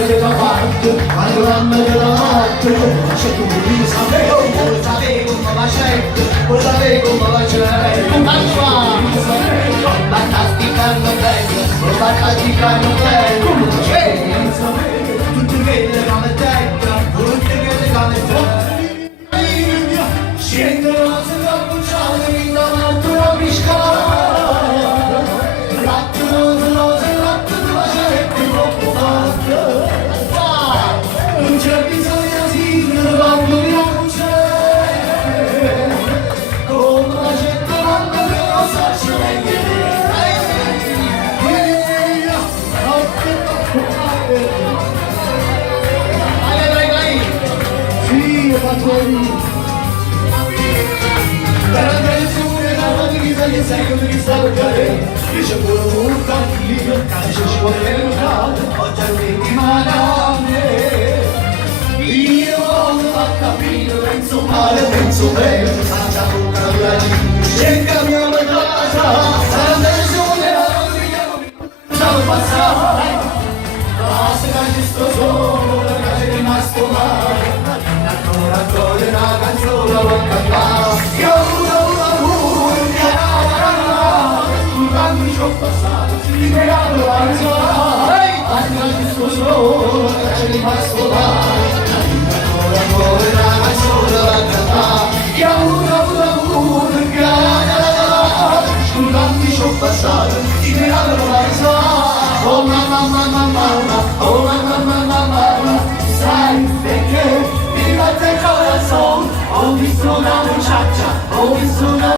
io t'ho fatto, quando mamma te l'ho fatto, se tu mi sapevo, lo sapevo, ma facetto, lo sapevo, ma facetto. Fantasticando bello, fantasticando bello, come c'è? Tutte quelle come te, tutte quelle come te. Scendono sulla bucciata, mi davanti una piscata. Ratto, ratto, facette troppo fatto. Non c'è bisogno di quando mi c'è. Come facette quando mi lo saccio meglio. Per andare su una notifica che sai come ti sta toccare. Dice pure un figlio, calcio ci vuole locale, oggi è un'intimana. Io ho fatto capire, penso male, penso bene, facciamo cambiare. Cerca mia casa, per andare su una notifica, ciao passare. Basta che ci sto solo, la casa è rimasto male. Ancora una canzone l'ho cantata. Io ci ho passato, mi regalo la canzone. Anche sto solo, c'è rimasto male. Ancora una canzone l'ho cantata. Io ci ho passato, mi regalo la canzone. Oh mamma, mamma, mamma, oh mamma, mamma, mamma, sai perché? Mi batte il corazon, ho visto una muchacha, ho visto